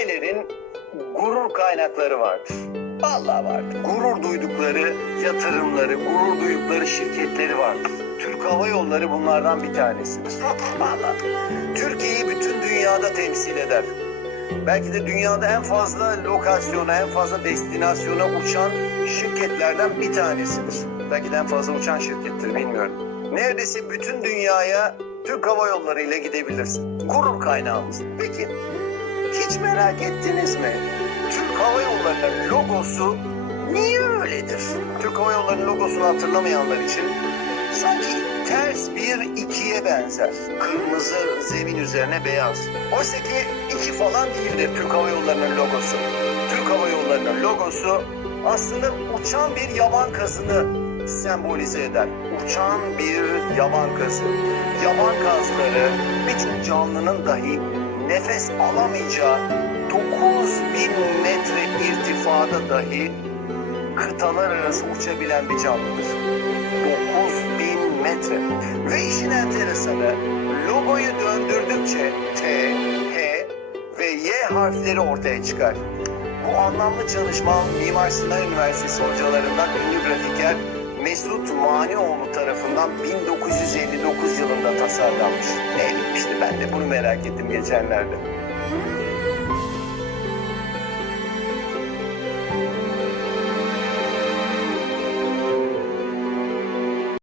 ülkelerin gurur kaynakları vardır. Vallahi vardır. Gurur duydukları yatırımları, gurur duydukları şirketleri vardır. Türk Hava Yolları bunlardan bir tanesidir. Vallahi. Türkiye'yi bütün dünyada temsil eder. Belki de dünyada en fazla lokasyona, en fazla destinasyona uçan şirketlerden bir tanesidir. Belki de en fazla uçan şirkettir bilmiyorum. Neredeyse bütün dünyaya Türk Hava Yolları ile gidebilirsin. Gurur kaynağımız. Peki hiç merak ettiniz mi? Türk Hava Yolları'nın logosu niye öyledir? Türk Hava Yolları'nın logosunu hatırlamayanlar için sanki ters bir ikiye benzer. Kırmızı zemin üzerine beyaz. Oysa ki iki falan değildir Türk Hava Yolları'nın logosu. Türk Hava Yolları'nın logosu aslında uçan bir yaban kazını sembolize eder. Uçan bir yaban kazı. Yaban kazları birçok canlının dahi nefes alamayacağı 9000 metre irtifada dahi kıtalar arası uçabilen bir canlıdır. 9000 metre. Ve işin enteresanı logoyu döndürdükçe T, H ve Y harfleri ortaya çıkar. Bu anlamlı çalışma Mimar Sinan Üniversitesi hocalarından ünlü grafiker Mesut Manioğlu tarafından 1959 yılında tasarlanmış. Ne bileyim işte ben de bunu merak ettim geçenlerde.